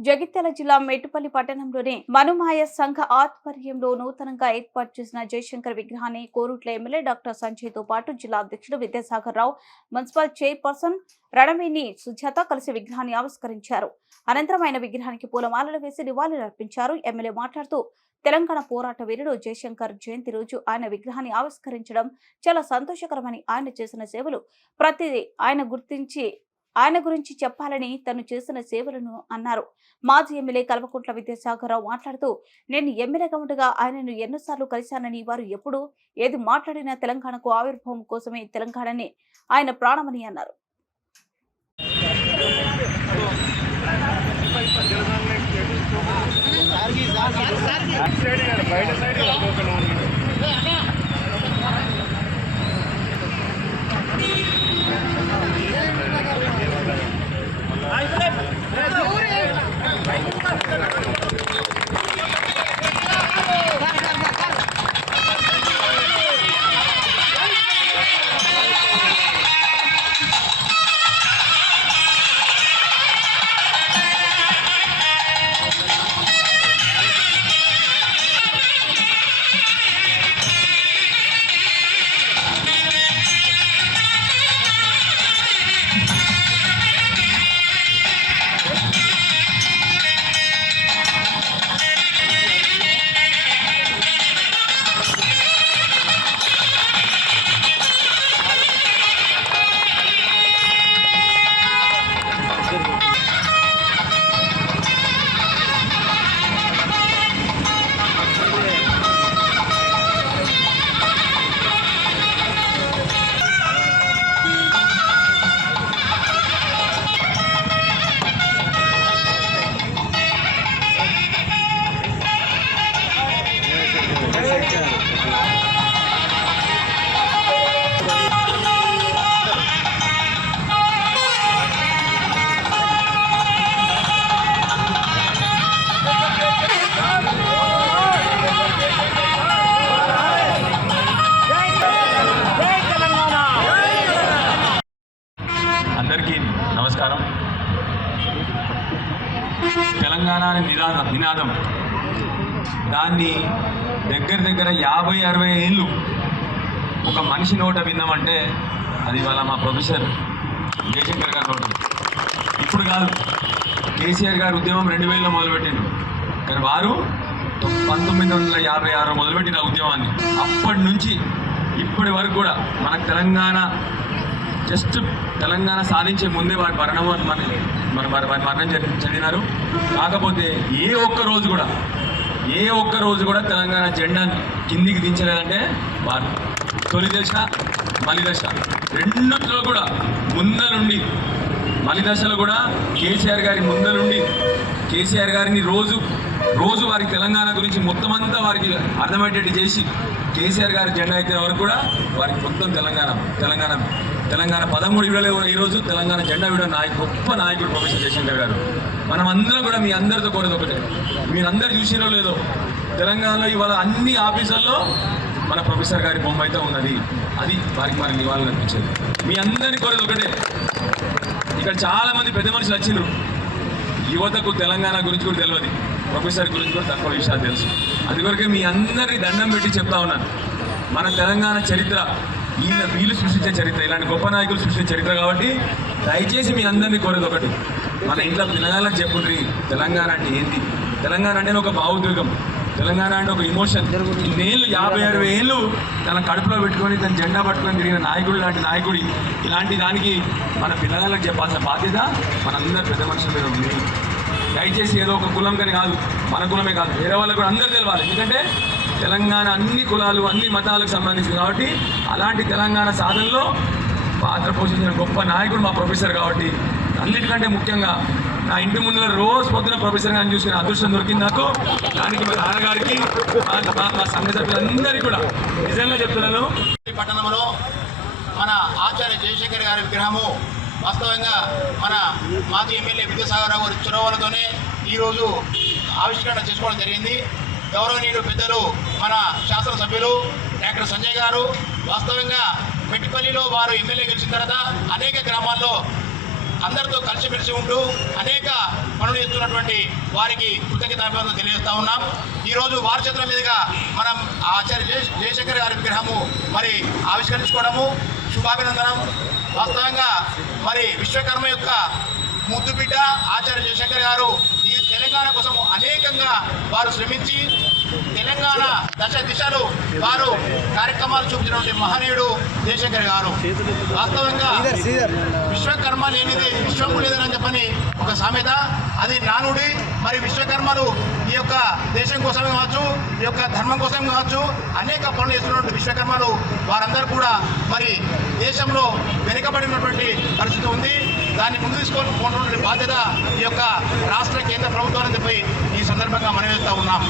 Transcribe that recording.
జగిత్యాల జిల్లా మెట్టుపల్లి పట్టణంలోని మనుమాయ సంఘ ఆధ్వర్యంలో నూతనంగా ఏర్పాటు చేసిన జయశంకర్ విగ్రహాన్ని కోరుట్ల ఎమ్మెల్యే డాక్టర్ సంజయ్తో పాటు జిల్లా అధ్యక్షుడు విద్యాసాగర్ రావు మున్సిపల్ చైర్పర్సన్ రణవేణి సుజాత కలిసి విగ్రహాన్ని ఆవిష్కరించారు. అనంతరం ఆయన విగ్రహానికి పూలమాలలు వేసి నివాళులు అర్పించారు. ఎమ్మెల్యే మాట్లాడుతూ తెలంగాణ పోరాట వీరుడు జయశంకర్ జయంతి రోజు ఆయన విగ్రహాన్ని ఆవిష్కరించడం చాలా సంతోషకరమని ఆయన చేసిన సేవలు ప్రతిదీ ఆయన గుర్తించి ఆయన గురించి చెప్పాలని తను చేసిన సేవలను అన్నారు. మాజీ ఎమ్మెల్యే కల్వకుంట్ల విద్యాసాగరరావు మాట్లాడుతూ నేను ఎమ్మెల్యేగా ఉండగా ఆయనను ఎన్నోసార్లు కలిశానని వారు ఎప్పుడు ఏది మాట్లాడినా తెలంగాణకు ఆవిర్భావం కోసమే తెలంగాణని ఆయన ప్రాణమని అన్నారు. అందరికీ తెలంగాణ అనే నినాదం. నినాదం దాన్ని దగ్గర దగ్గర యాభై అరవై ఏళ్ళు ఒక మనిషి నోట విన్నామంటే అది వాళ్ళ మా ప్రొఫెసర్ జయశంకర్ గారి నోట. ఇప్పుడు కాదు. కేసీఆర్ గారు ఉద్యమం రెండు వేలలో మొదలుపెట్టిండు. కానీ వారు పంతొమ్మిది వందల యాభై ఆరు మొదలుపెట్టిన ఉద్యమాన్ని. అప్పటి నుంచి ఇప్పటి వరకు కూడా మన తెలంగాణ జస్ట్ తెలంగాణ సాధించే ముందే వారి మరణం మన మన వారి వారి మరణం చెంది- చెందినారు కాకపోతే ఏ ఒక్క రోజు కూడా ఏ ఒక్క రోజు కూడా తెలంగాణ జెండా కిందికి దించలేదంటే వారు. తొలి దశ మలి దశ. రెండిట్లో కూడా ముందరుండి మలి దశలో కూడా కేసీఆర్ గారి ముందరుండి కేసీఆర్ గారిని రోజు రోజు వారి తెలంగాణ గురించి మొత్తం అంతా వారికి అర్థమయ్యేటట్టు చేసి కేసీఆర్ గారి జెండా అయితే వరకు కూడా వారికి మొత్తం తెలంగాణ తెలంగాణ తెలంగాణ పదమూడు విడలే ఈరోజు తెలంగాణ జెండా విడ నాయకు గొప్ప నాయకుడు ప్రొఫెసర్ జయశంకర్ గారు. మనం అందరం కూడా మీ అందరితో కోరేది ఒకటే. మీరందరు చూసిరో లేదో తెలంగాణలో ఇవాళ అన్ని ఆఫీసుల్లో మన ప్రొఫెసర్ గారి బొమ్మ అయితే ఉన్నది. అది వారికి మనకి నివాళులు అనిపించేది మీ అందరినీ కోరేది ఒకటే. ఇక్కడ చాలా మంది పెద్ద మనుషులు వచ్చిండ్రు యువతకు తెలంగాణ గురించి కూడా తెలియదు ప్రొఫెసర్ గురించి కూడా తక్కువ విషయాలు తెలుసు. అందుకొరకే మీ అందరినీ దండం పెట్టి చెప్తా ఉన్నాను. మన తెలంగాణ చరిత్ర వీళ్ళ వీళ్ళు సృష్టించే చరిత్ర. ఇలాంటి గొప్ప నాయకులు సృష్టించే చరిత్ర కాబట్టి దయచేసి మీ అందరినీ కోరేది ఒకటి. మన ఇంట్లో తెలంగాణ చెప్పుండ్రి తెలంగాణ అంటే ఏంటి తెలంగాణ అంటే ఒక భావోద్వేగం. తెలంగాణ అంటే ఒక ఇమోషన్ ఇన్నేళ్ళు యాభై అరవై ఏళ్ళు తన కడుపులో పెట్టుకొని తన జెండా పట్టుకొని తిరిగిన నాయకుడు లాంటి నాయకుడి. ఇలాంటి దానికి మన పిల్లలకు చెప్పాల్సిన బాధ్యత మనందరి పెద్ద మనుషుల మీద ఉంది. దయచేసి ఏదో ఒక కులం కానీ కాదు మన కులమే కాదు వేరే వాళ్ళకు కూడా అందరూ తెలవాలి. ఎందుకంటే తెలంగాణ అన్ని కులాలు అన్ని మతాలకు సంబంధించింది కాబట్టి అలాంటి తెలంగాణ సాధనలో పాత్ర పోషించిన గొప్ప నాయకుడు మా ప్రొఫెసర్ కాబట్టి. అన్నిటికంటే ముఖ్యంగా నా ఇంటి ముందు రోజు పొద్దున ప్రొఫెసర్ గారిని చూసిన అదృష్టం దొరికింది నాకు. దానికి మా నాన్నగారికి మా- సంఘ సభ్యులందరికీ కూడా నిజంగా చెప్తున్నాను. పట్టణంలో మన ఆచార్య జయశంకర్ గారి విగ్రహము వాస్తవంగా మన మాజీ ఎమ్మెల్యే విద్యాసాగరరావు గారి చొరవలతోనే ఈరోజు ఆవిష్కరణ చేసుకోవడం జరిగింది. గౌరవనీయులు పెద్దలు మన శాసనసభ్యులు డాక్టర్ సంజయ్ గారు వాస్తవంగా మెట్టిపల్లిలో వారు ఎమ్మెల్యేకి వచ్చిన తర్వాత అనేక గ్రామాల్లో అందరితో కలిసిమెలిసి ఉంటూ అనేక పనులు చేస్తున్నటువంటి వారికి కృతజ్ఞతాభివందనలు తెలియజేస్తా ఉన్నాం. ఈరోజు వారి చేతుల మీదుగా మనం ఆచార్య జయ- జయశంకర్ గారి విగ్రహము మరి ఆవిష్కరించుకోవడము శుభాభినందనం. వాస్తవంగా మరి విశ్వకర్మ యొక్క ముద్దుబిడ్డ ఆచార్య జయశంకర్ గారు ఈ తెలంగాణ కోసం అనేకంగా వారు శ్రమించి తెలంగాణ దశ దిశలు వారు కార్యక్రమాలు చూపించినటువంటి మహనీయుడు జయశంకర్ గారు. వాస్తవంగా విశ్వకర్మ లేనిది విశ్వము లేదని చెప్పని ఒక సామెత. అది నానుడి మరి విశ్వకర్మలు ఈ యొక్క దేశం కోసమే కావచ్చు ఈ యొక్క ధర్మం కోసం కావచ్చు అనేక పనులు చేస్తున్నటువంటి విశ్వకర్మలు వారందరూ కూడా మరి దేశంలో వెనుకబడినటువంటి పరిస్థితి ఉంది. దాన్ని ముందు తీసుకొని పోతున్నటువంటి బాధ్యత ఈ యొక్క రాష్ట్ర కేంద్ర ప్రభుత్వాన్ని చెప్పి ఈ సందర్భంగా మనవేస్తూ ఉన్నాం.